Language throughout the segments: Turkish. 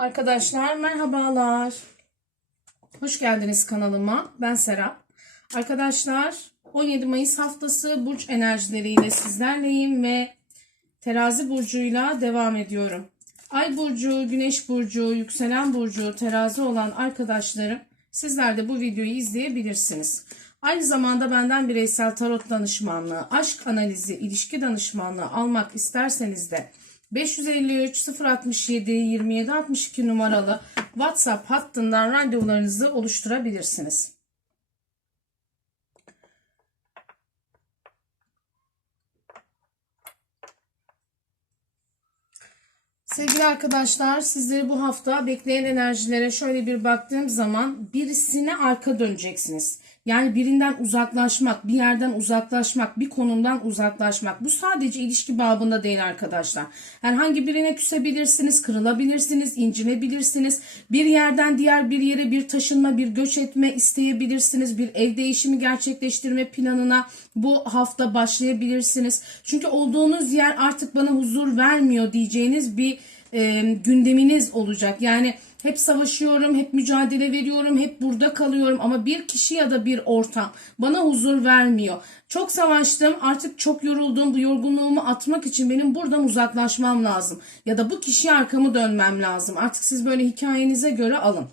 Arkadaşlar merhabalar. Hoş geldiniz kanalıma. Ben Serap. Arkadaşlar 17 Mayıs haftası burç enerjileriyle sizlerleyim ve terazi burcuyla devam ediyorum. Ay burcu, güneş burcu, yükselen burcu, terazi olan arkadaşlarım sizler de bu videoyu izleyebilirsiniz. Aynı zamanda benden bireysel tarot danışmanlığı, aşk analizi, ilişki danışmanlığı almak isterseniz de 553 067 27 62 numaralı WhatsApp hattından randevularınızı oluşturabilirsiniz. Sevgili arkadaşlar, sizleri bu hafta bekleyen enerjilere şöyle bir baktığım zaman birisine arka döneceksiniz. Yani birinden uzaklaşmak, bir yerden uzaklaşmak, bir konumdan uzaklaşmak. Bu sadece ilişki babında değil arkadaşlar. Herhangi birine küsebilirsiniz, kırılabilirsiniz, incinebilirsiniz. Bir yerden diğer bir yere bir taşınma, bir göç etme isteyebilirsiniz. Bir ev değişimi gerçekleştirme planına bu hafta başlayabilirsiniz. Çünkü olduğunuz yer artık bana huzur vermiyor diyeceğiniz bir e, gündeminiz olacak. Yani hep savaşıyorum, hep mücadele veriyorum, hep burada kalıyorum ama bir kişi ya da bir ortam bana huzur vermiyor. Çok savaştım, artık çok yoruldum. Bu yorgunluğumu atmak için benim buradan uzaklaşmam lazım. Ya da bu kişiye arkamı dönmem lazım. Artık siz böyle hikayenize göre alın.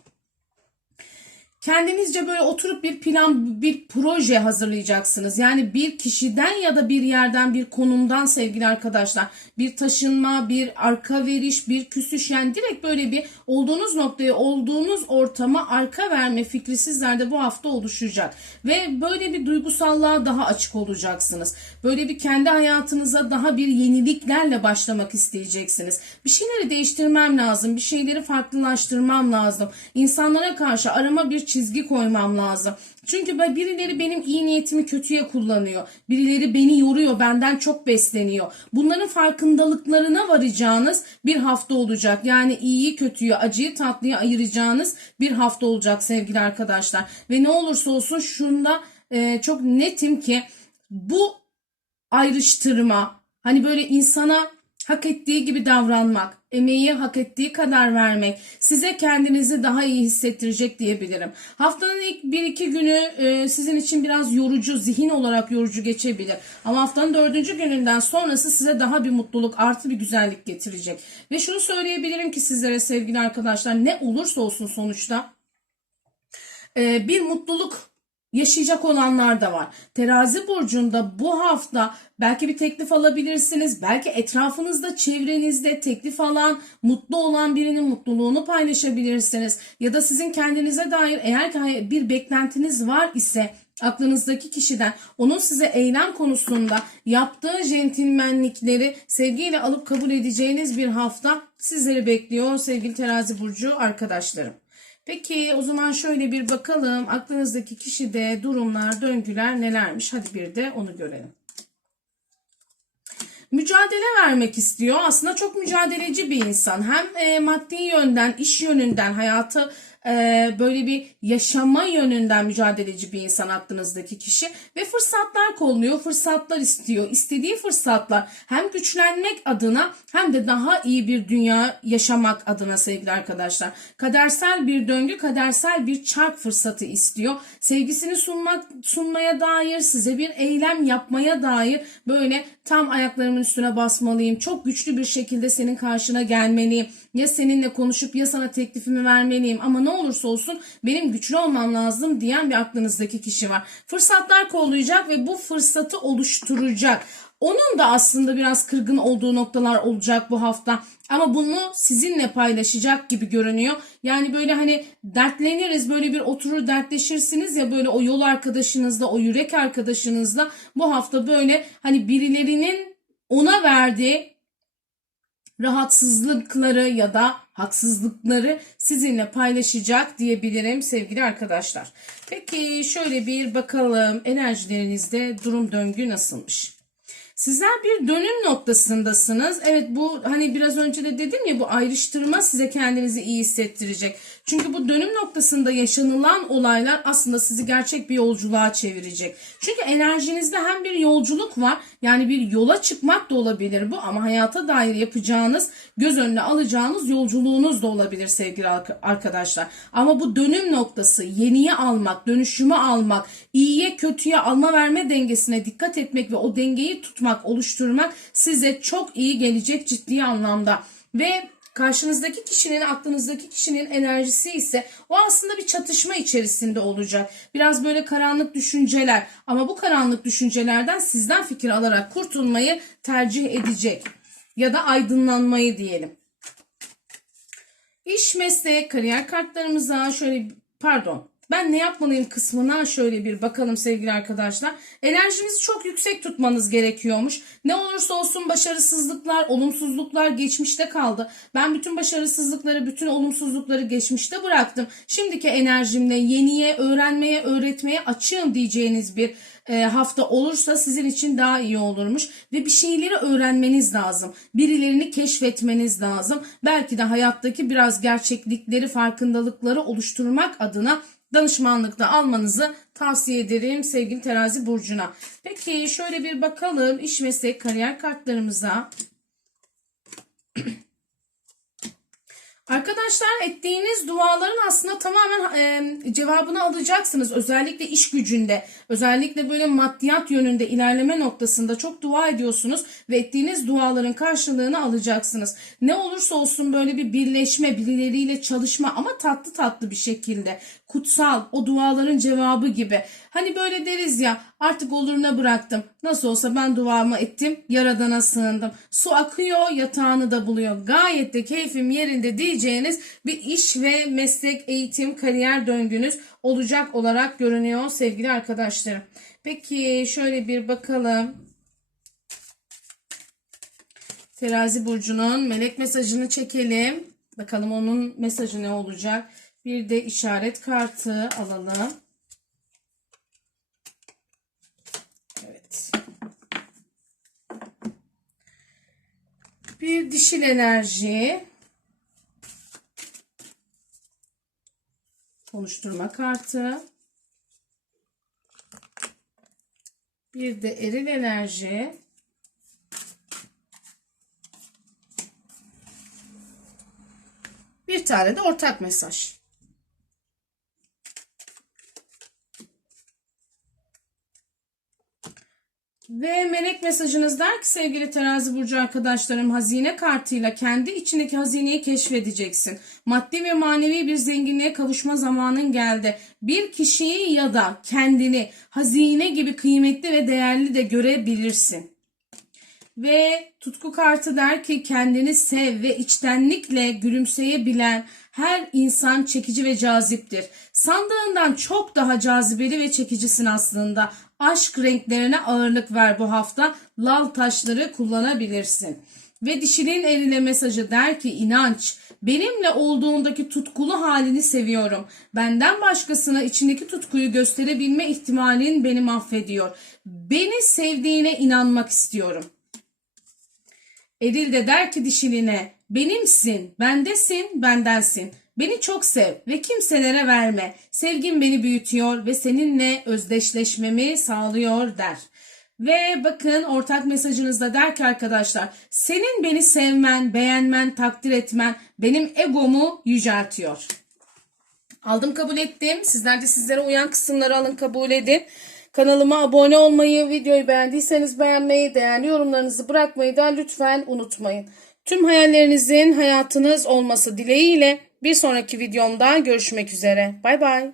Kendinizce böyle oturup bir plan, bir proje hazırlayacaksınız. Yani bir kişiden ya da bir yerden, bir konumdan sevgili arkadaşlar. Bir taşınma, bir arka veriş, bir küsüş. Yani direkt böyle bir olduğunuz noktaya, olduğunuz ortama arka verme fikri sizlerde bu hafta oluşacak. Ve böyle bir duygusallığa daha açık olacaksınız. Böyle bir kendi hayatınıza daha bir yeniliklerle başlamak isteyeceksiniz. Bir şeyleri değiştirmem lazım, bir şeyleri farklılaştırmam lazım. İnsanlara karşı arama bir çizgi koymam lazım. Çünkü birileri benim iyi niyetimi kötüye kullanıyor. Birileri beni yoruyor, benden çok besleniyor. Bunların farkındalıklarına varacağınız bir hafta olacak. Yani iyiyi kötüyü, acıyı tatlıya ayıracağınız bir hafta olacak sevgili arkadaşlar. Ve ne olursa olsun şunda e, çok netim ki bu ayrıştırma, hani böyle insana hak ettiği gibi davranmak, emeği hak ettiği kadar vermek size kendinizi daha iyi hissettirecek diyebilirim. Haftanın ilk 1-2 günü e, sizin için biraz yorucu, zihin olarak yorucu geçebilir. Ama haftanın 4. gününden sonrası size daha bir mutluluk, artı bir güzellik getirecek. Ve şunu söyleyebilirim ki sizlere sevgili arkadaşlar ne olursa olsun sonuçta e, bir mutluluk yaşayacak olanlar da var. Terazi burcunda bu hafta belki bir teklif alabilirsiniz. Belki etrafınızda, çevrenizde teklif alan, mutlu olan birinin mutluluğunu paylaşabilirsiniz. Ya da sizin kendinize dair eğer bir beklentiniz var ise aklınızdaki kişiden onun size eylem konusunda yaptığı centilmenlikleri sevgiyle alıp kabul edeceğiniz bir hafta sizleri bekliyor sevgili terazi burcu arkadaşlarım. Peki o zaman şöyle bir bakalım aklınızdaki kişide durumlar, döngüler nelermiş? Hadi bir de onu görelim. Mücadele vermek istiyor. Aslında çok mücadeleci bir insan. Hem e, maddi yönden, iş yönünden, hayatı e, böyle bir yaşama yönünden mücadeleci bir insan aklınızdaki kişi ve fırsatlar kolluyor, fırsatlar istiyor. İstediği fırsatlar hem güçlenmek adına hem de daha iyi bir dünya yaşamak adına sevgili arkadaşlar. Kadersel bir döngü, kadersel bir çark fırsatı istiyor. Sevgisini sunmak sunmaya dair, size bir eylem yapmaya dair böyle tam ayaklarımın üstüne basmalıyım. Çok güçlü bir şekilde senin karşına gelmeliyim. Ya seninle konuşup ya sana teklifimi vermeliyim ama ne olursa olsun benim güçlü olmam lazım diyen bir aklınızdaki kişi var. Fırsatlar kollayacak ve bu fırsatı oluşturacak. Onun da aslında biraz kırgın olduğu noktalar olacak bu hafta. Ama bunu sizinle paylaşacak gibi görünüyor. Yani böyle hani dertleniriz böyle bir oturur dertleşirsiniz ya böyle o yol arkadaşınızla o yürek arkadaşınızla bu hafta böyle hani birilerinin ona verdiği rahatsızlıkları ya da haksızlıkları sizinle paylaşacak diyebilirim sevgili arkadaşlar. Peki şöyle bir bakalım enerjilerinizde durum döngü nasılmış? Sizler bir dönüm noktasındasınız. Evet bu hani biraz önce de dedim ya bu ayrıştırma size kendinizi iyi hissettirecek. Çünkü bu dönüm noktasında yaşanılan olaylar aslında sizi gerçek bir yolculuğa çevirecek. Çünkü enerjinizde hem bir yolculuk var yani bir yola çıkmak da olabilir bu ama hayata dair yapacağınız göz önüne alacağınız yolculuğunuz da olabilir sevgili ark- arkadaşlar. Ama bu dönüm noktası yeniye almak, dönüşümü almak, iyiye kötüye alma verme dengesine dikkat etmek ve o dengeyi tutmak, oluşturmak size çok iyi gelecek ciddi anlamda. Ve Karşınızdaki kişinin, aklınızdaki kişinin enerjisi ise o aslında bir çatışma içerisinde olacak. Biraz böyle karanlık düşünceler ama bu karanlık düşüncelerden sizden fikir alarak kurtulmayı tercih edecek. Ya da aydınlanmayı diyelim. İş, meslek, kariyer kartlarımıza şöyle pardon ben ne yapmalıyım kısmına şöyle bir bakalım sevgili arkadaşlar. Enerjinizi çok yüksek tutmanız gerekiyormuş. Ne olursa olsun başarısızlıklar, olumsuzluklar geçmişte kaldı. Ben bütün başarısızlıkları, bütün olumsuzlukları geçmişte bıraktım. Şimdiki enerjimle yeniye, öğrenmeye, öğretmeye açığım diyeceğiniz bir e, hafta olursa sizin için daha iyi olurmuş ve bir şeyleri öğrenmeniz lazım. Birilerini keşfetmeniz lazım. Belki de hayattaki biraz gerçeklikleri, farkındalıkları oluşturmak adına danışmanlıkta almanızı tavsiye ederim sevgili terazi burcuna. Peki şöyle bir bakalım iş meslek kariyer kartlarımıza. Arkadaşlar ettiğiniz duaların aslında tamamen e, cevabını alacaksınız. Özellikle iş gücünde, özellikle böyle maddiyat yönünde ilerleme noktasında çok dua ediyorsunuz ve ettiğiniz duaların karşılığını alacaksınız. Ne olursa olsun böyle bir birleşme, birileriyle çalışma ama tatlı tatlı bir şekilde kutsal, o duaların cevabı gibi. Hani böyle deriz ya artık oluruna bıraktım. Nasıl olsa ben duamı ettim, yaradana sığındım. Su akıyor, yatağını da buluyor. Gayet de keyfim yerinde diyeceğiniz bir iş ve meslek, eğitim, kariyer döngünüz olacak olarak görünüyor sevgili arkadaşlarım. Peki şöyle bir bakalım. Terazi burcunun melek mesajını çekelim. Bakalım onun mesajı ne olacak? Bir de işaret kartı alalım. Bir dişil enerji. Konuşturma kartı. Bir de eril enerji. Bir tane de ortak mesaj. Ve melek mesajınız der ki sevgili terazi burcu arkadaşlarım hazine kartıyla kendi içindeki hazineyi keşfedeceksin. Maddi ve manevi bir zenginliğe kavuşma zamanın geldi. Bir kişiyi ya da kendini hazine gibi kıymetli ve değerli de görebilirsin. Ve tutku kartı der ki kendini sev ve içtenlikle gülümseyebilen her insan çekici ve caziptir. Sandığından çok daha cazibeli ve çekicisin aslında. Aşk renklerine ağırlık ver bu hafta. Lal taşları kullanabilirsin. Ve dişinin eline mesajı der ki inanç benimle olduğundaki tutkulu halini seviyorum. Benden başkasına içindeki tutkuyu gösterebilme ihtimalin beni mahvediyor. Beni sevdiğine inanmak istiyorum. Eril de der ki dişiline benimsin, bendesin, bendensin. Beni çok sev ve kimselere verme. Sevgin beni büyütüyor ve seninle özdeşleşmemi sağlıyor der. Ve bakın ortak mesajınızda der ki arkadaşlar senin beni sevmen, beğenmen, takdir etmen benim egomu yüceltiyor. Aldım kabul ettim. Sizler de sizlere uyan kısımları alın kabul edin. Kanalıma abone olmayı, videoyu beğendiyseniz beğenmeyi, değerli yorumlarınızı bırakmayı da lütfen unutmayın. Tüm hayallerinizin hayatınız olması dileğiyle bir sonraki videomda görüşmek üzere. Bay bay.